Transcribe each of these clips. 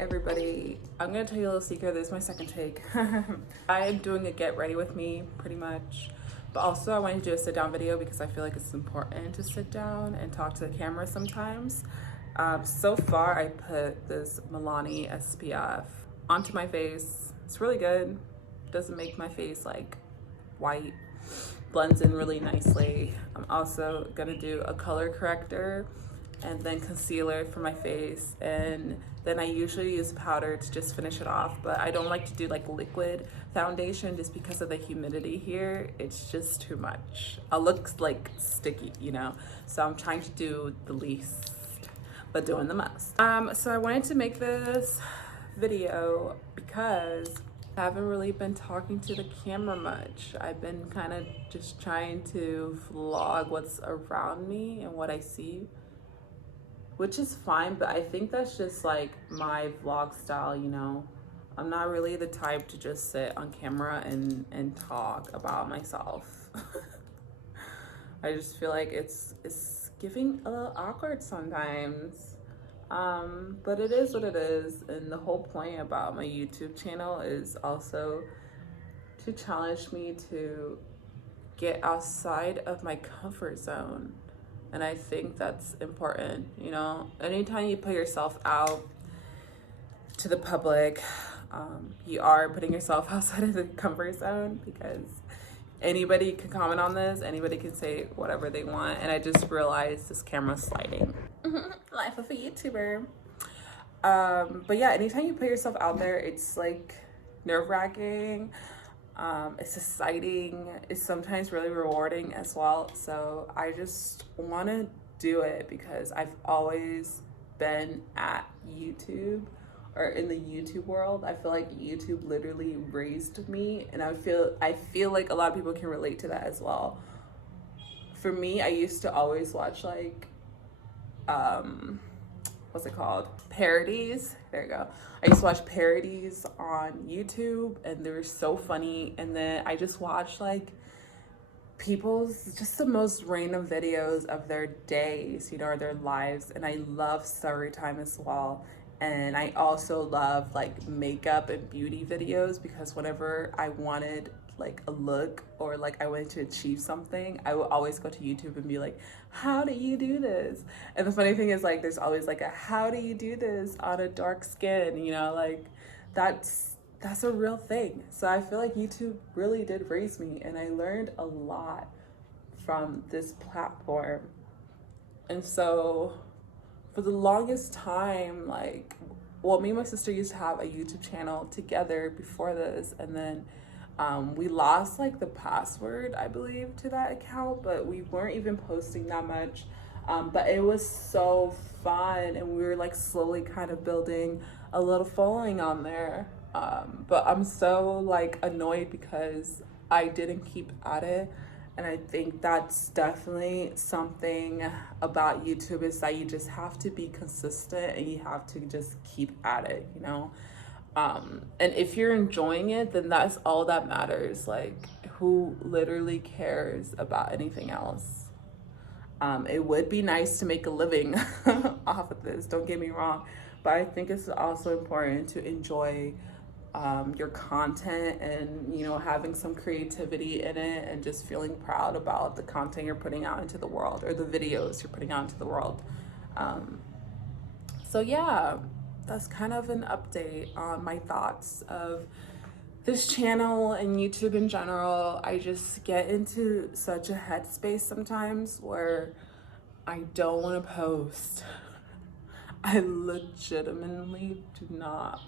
everybody. I'm gonna tell you a little secret. This is my second take. I am doing a get ready with me pretty much, but also I want to do a sit down video because I feel like it's important to sit down and talk to the camera sometimes. So far I put this Milani SPF onto my face. It's really good. Doesn't make my face like white, blends in really nicely. I'm also gonna do a color corrector and then concealer for my face, and then I usually use powder to just finish it off, but I don't like to do like liquid foundation just because of the humidity here. It's just too much. I'll look like sticky, you know, so I'm trying to do the least but doing the most. So I wanted to make this video because I haven't really been talking to the camera much. I've been kind of just trying to vlog what's around me and what I see, which is fine, but I think that's just like my vlog style, you know. I'm not really the type to just sit on camera and talk about myself. I just feel like it's giving a little awkward sometimes. But it is what it is, and the whole point about my YouTube channel is also to challenge me to get outside of my comfort zone. And I think that's important, you know. Anytime you put yourself out to the public, you are putting yourself outside of the comfort zone, because anybody can comment on this, anybody can say whatever they want. And I just realized this camera's sliding. Life of a YouTuber. But yeah, anytime you put yourself out there, it's like nerve-wracking. It's exciting. It's sometimes really rewarding as well. So I just want to do it because I've always been at YouTube, or in the YouTube world. I feel like YouTube literally raised me, and I feel like a lot of people can relate to that as well. For me, I used to always watch like what's it called? Parodies. There you go. I used to watch parodies on YouTube, and they were so funny. And then I just watched like people's just the most random videos of their days, you know, or their lives. And I love story time as well. And I also love like makeup and beauty videos, because whenever I wanted like a look, or like I wanted to achieve something, I would always go to YouTube and be like, how do you do this? And the funny thing is, like, there's always like a how do you do this on a dark skin, you know, like that's a real thing. So I feel like YouTube really did raise me, and I learned a lot from this platform. And so for the longest time, like, well, me and my sister used to have a YouTube channel together before this, and then we lost like the password, I believe, to that account, but we weren't even posting that much. But it was so fun, and we were like slowly kind of building a little following on there. But I'm so like annoyed because I didn't keep at it. And I think that's definitely something about YouTube, is that you just have to be consistent and you have to just keep at it, you know? And if you're enjoying it, then that's all that matters. Like, who literally cares about anything else? It would be nice to make a living off of this, don't get me wrong, but I think it's also important to enjoy your content, and, you know, having some creativity in it, and just feeling proud about the content you're putting out into the world, or the videos you're putting out into the world. So yeah, that's kind of an update on my thoughts of this channel and YouTube in general. I just get into such a headspace sometimes where I don't want to post. I legitimately do not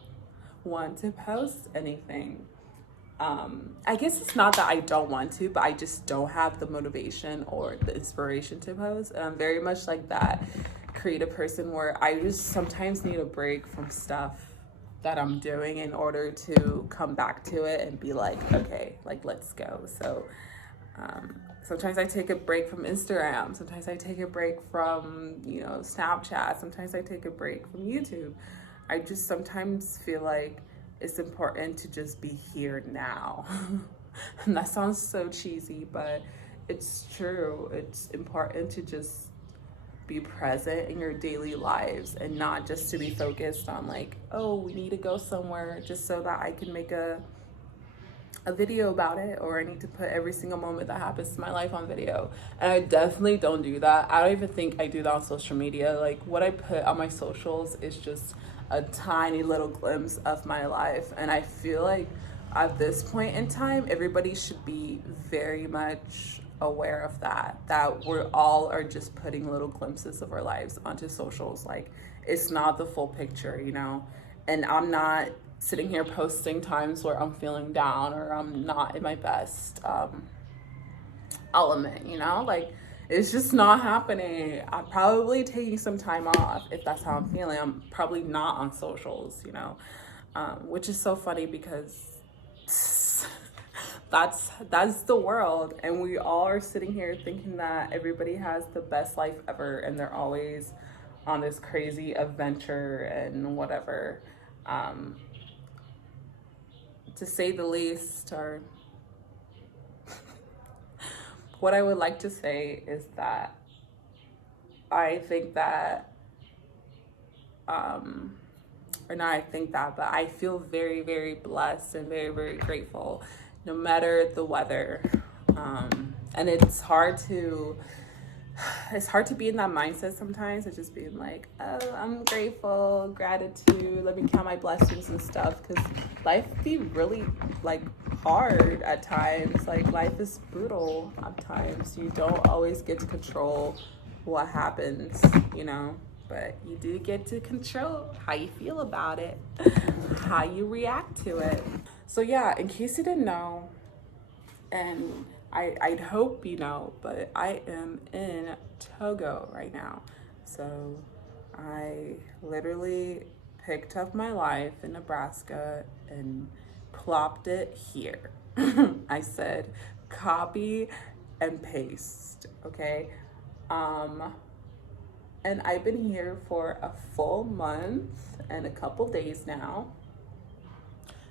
want to post anything. I guess it's not that I don't want to, but I just don't have the motivation or the inspiration to post. And I'm very much like that creative person where I just sometimes need a break from stuff that I'm doing in order to come back to it and be like, okay, like, let's go. So sometimes I take a break from Instagram. Sometimes I take a break from, you know, Snapchat. Sometimes I take a break from YouTube. I just sometimes feel like it's important to just be here now. And that sounds so cheesy, but it's true. It's important to just be present in your daily lives and not just to be focused on like, oh, we need to go somewhere just so that I can make a video about it, or I need to put every single moment that happens to my life on video. And I definitely don't do that. I don't even think I do that on social media. Like what I put on my socials is just a tiny little glimpse of my life. And I feel like at this point in time, everybody should be very much aware of that we're all are just putting little glimpses of our lives onto socials. Like it's not the full picture, you know. And I'm not sitting here posting times where I'm feeling down or I'm not in my best element, you know, like it's just not happening. I'm probably taking some time off if that's how I'm feeling. I'm probably not on socials, you know, which is so funny because that's the world, and we all are sitting here thinking that everybody has the best life ever and they're always on this crazy adventure and whatever. To say the least, or what I would like to say is that I think that, or not I think that, but I feel very, very blessed and very, very grateful no matter the weather. And it's hard to be in that mindset sometimes, of just being like, oh, I'm grateful, gratitude, let me count my blessings and stuff, because life be really like hard at times. Like life is brutal at times. You don't always get to control what happens, you know, but you do get to control how you feel about it, how you react to it. So yeah, in case you didn't know, and I'd hope you know, but I am in Togo right now. So I literally picked up my life in Nebraska and plopped it here. I said, copy and paste, okay? And I've been here for a full month and a couple days now.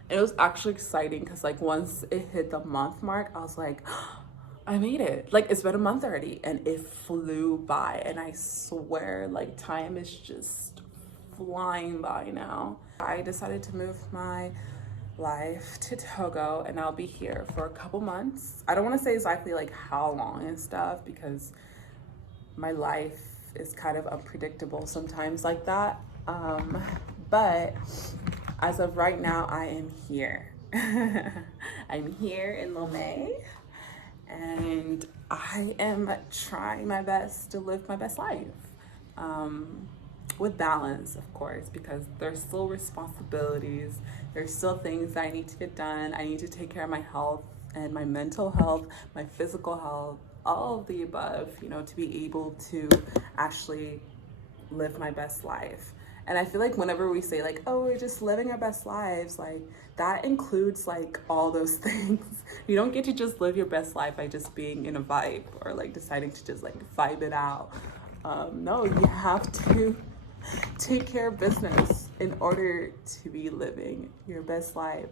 And it was actually exciting because like once it hit the month mark, I was like, oh, I made it. Like it's been a month already and it flew by. And I swear like time is just flying by now. I decided to move my life to Togo and I'll be here for a couple months. I don't want to say exactly like how long and stuff because my life is kind of unpredictable sometimes like that. But as of right now, I am here. I'm here in Lomé, and I am trying my best to live my best life. With balance, of course, because there's still responsibilities. There's still things that I need to get done. I need to take care of my health and my mental health, my physical health, all of the above, you know, to be able to actually live my best life. And I feel like whenever we say like, oh, we're just living our best lives, like that includes like all those things. You don't get to just live your best life by just being in a vibe or like deciding to just like vibe it out. No, you have to take care of business in order to be living your best life.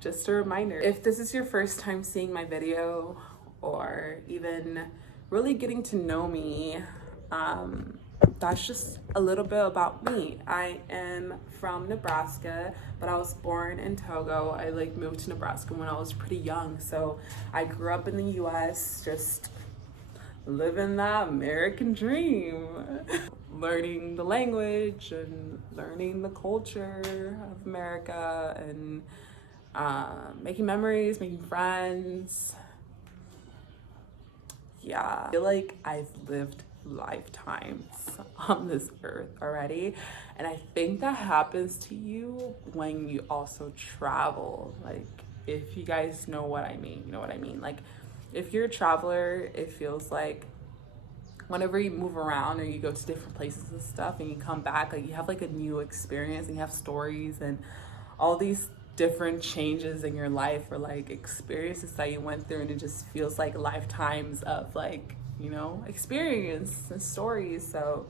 Just a reminder, if this is your first time seeing my video or even really getting to know me, that's just a little bit about me. I am from Nebraska, but I was born in Togo. I like moved to Nebraska when I was pretty young. So I grew up in the US, just living that American dream. Learning the language and learning the culture of America and making memories, making friends. Yeah, I feel like I've lived lifetimes on this earth already, and I think that happens to you when you also travel. Like if you guys know what I mean, you know what I mean. Like if you're a traveler, it feels like whenever you move around or you go to different places and stuff and you come back, like you have like a new experience and you have stories and all these different changes in your life or like experiences that you went through, and it just feels like lifetimes of like, you know, experience and stories. So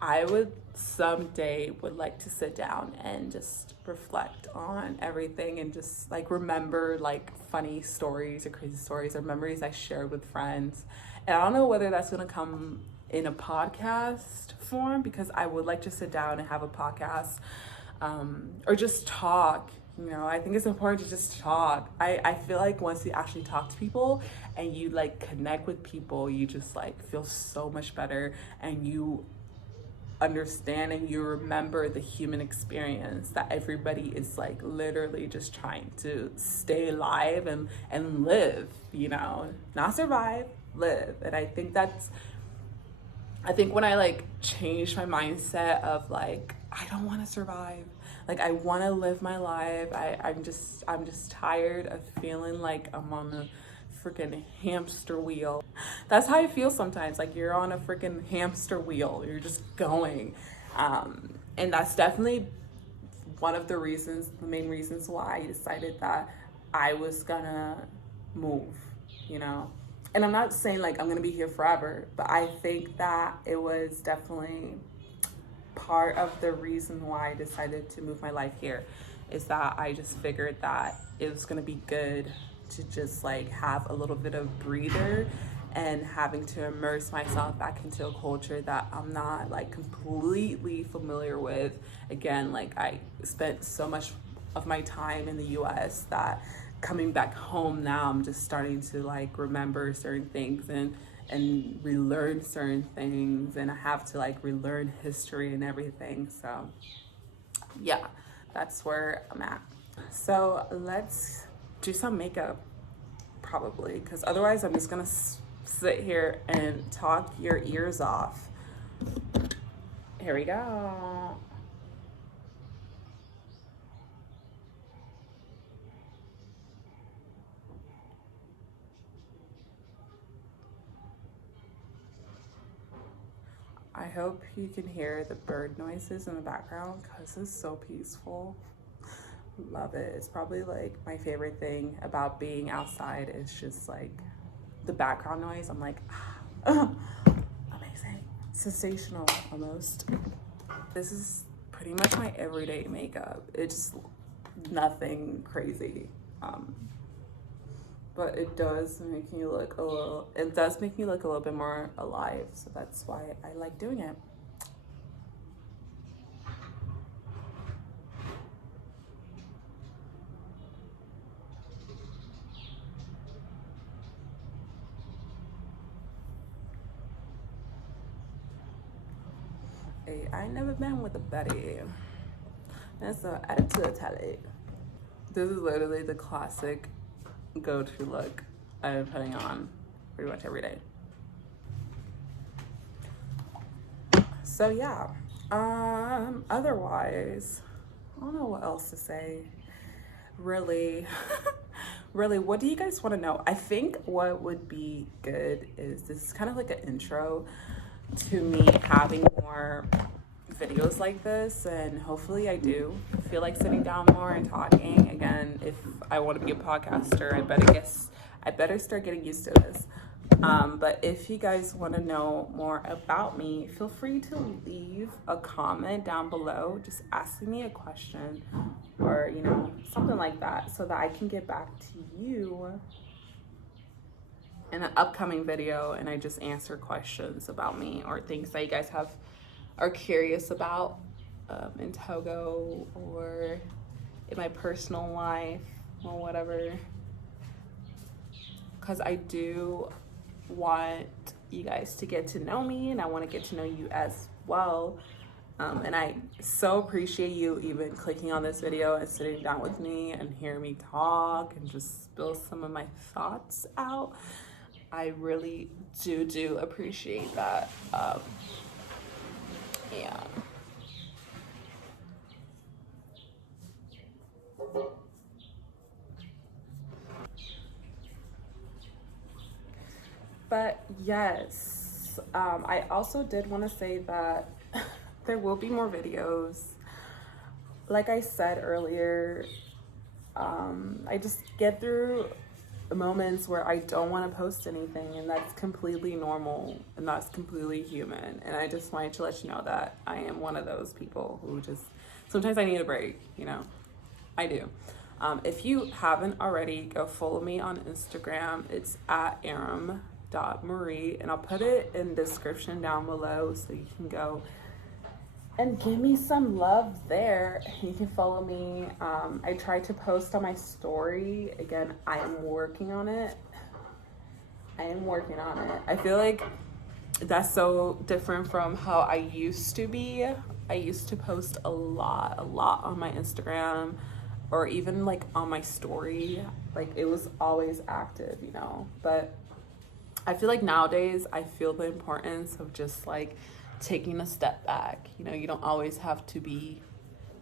I would someday would like to sit down and just reflect on everything and just like remember like funny stories or crazy stories or memories I shared with friends. And I don't know whether that's gonna come in a podcast form, because I would like to sit down and have a podcast, or just talk. You know, I think it's important to just talk. I feel like once you actually talk to people and you like connect with people, you just like feel so much better, and you understand and you remember the human experience, that everybody is like literally just trying to stay alive and live, you know, not survive, live. And I think when I like changed my mindset of like, I don't want to survive, like I want to live my life. I'm just tired of feeling like I'm on a freaking hamster wheel. That's how I feel sometimes, like you're on a freaking hamster wheel, you're just going. And that's definitely one of the main reasons why I decided that I was gonna move, you know. And I'm not saying like I'm gonna be here forever, but I think that it was definitely part of the reason why I decided to move my life here, is that I just figured that it was gonna be good to just like have a little bit of breather, and having to immerse myself back into a culture that I'm not like completely familiar with. Again, like I spent so much of my time in the US that coming back home now, I'm just starting to like remember certain things and relearn certain things, and I have to like relearn history and everything. So yeah, that's where I'm at. So let's do some makeup, probably, because otherwise I'm just gonna sit here and talk your ears off. Here we go. I hope you can hear the bird noises in the background, because it's so peaceful. Love it. It's probably like my favorite thing about being outside. It's just like the background noise. I'm like, amazing, sensational almost. This is pretty much my everyday makeup. It's nothing crazy, but it does make me look a little bit more alive. So that's why I like doing it. Hey, I ain't never been with a Betty. That's an attitude talent. This is literally the classic go-to look I'm putting on pretty much every day. So yeah, otherwise, I don't know what else to say. Really, really, what do you guys want to know? I think what would be good is this is kind of like an intro to me having more videos like this, and hopefully I do feel like sitting down more and talking again. If I want to be a podcaster, I better start getting used to this. But if you guys want to know more about me, feel free to leave a comment down below, just asking me a question, or you know, something like that, so that I can get back to you in an upcoming video and I just answer questions about me or things that you guys are curious about in Togo or in my personal life or whatever, because I do want you guys to get to know me, and I want to get to know you as well. And I so appreciate you even clicking on this video and sitting down with me and hearing me talk and just spill some of my thoughts out. I really do appreciate that. Yeah. But yes, I also did want to say that there will be more videos. Like I said earlier, I just get through moments where I don't want to post anything, and that's completely normal and that's completely human. And I just wanted to let you know that I am one of those people who just sometimes I need a break, you know. I do. If you haven't already, go follow me on Instagram. It's at Aram Marie, and I'll put it in the description down below so you can go and give me some love there. You can follow me. I try to post on my story. Again, I am working on it. I feel like that's so different from how I used to be. I used to post a lot on my Instagram, or even like on my story. Like it was always active, you know. But I feel like nowadays I feel the importance of just like taking a step back. You know, you don't always have to be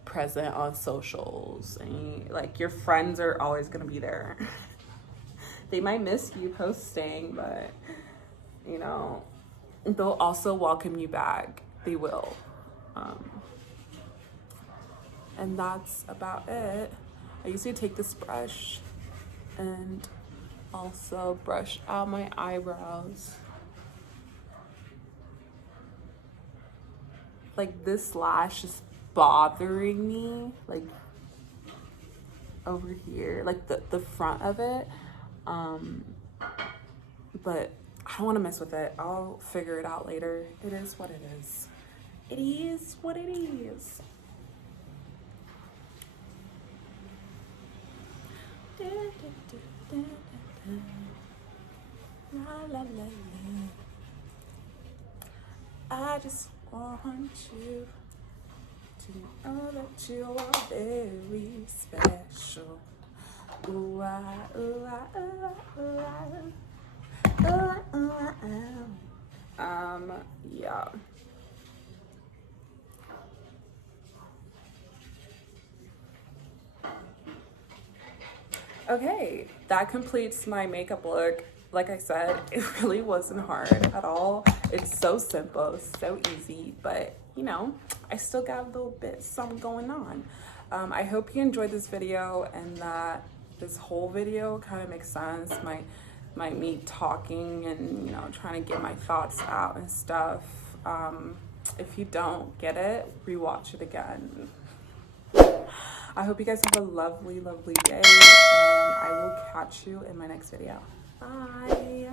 present on socials, and like your friends are always gonna be there. They might miss you posting, but you know, they'll also welcome you back. They will. And that's about it. I usually take this brush and also brush out my eyebrows. Like this lash is bothering me, like over here, like the front of it. But I don't want to mess with it. I'll figure it out later. It is what it is. It is what it is. I just want you to know that you are very special. Ooh, ah, ooh, ah, ooh, ah, ooh, ah. Yeah. Okay, that completes my makeup look. Like I said, it really wasn't hard at all. It's so simple, so easy, but you know, I still got a little bit something going on. I hope you enjoyed this video and that this whole video kind of makes sense. My me talking and, you know, trying to get my thoughts out and stuff. If you don't get it, rewatch it again. I hope you guys have a lovely day, and I will catch you in my next video. Bye.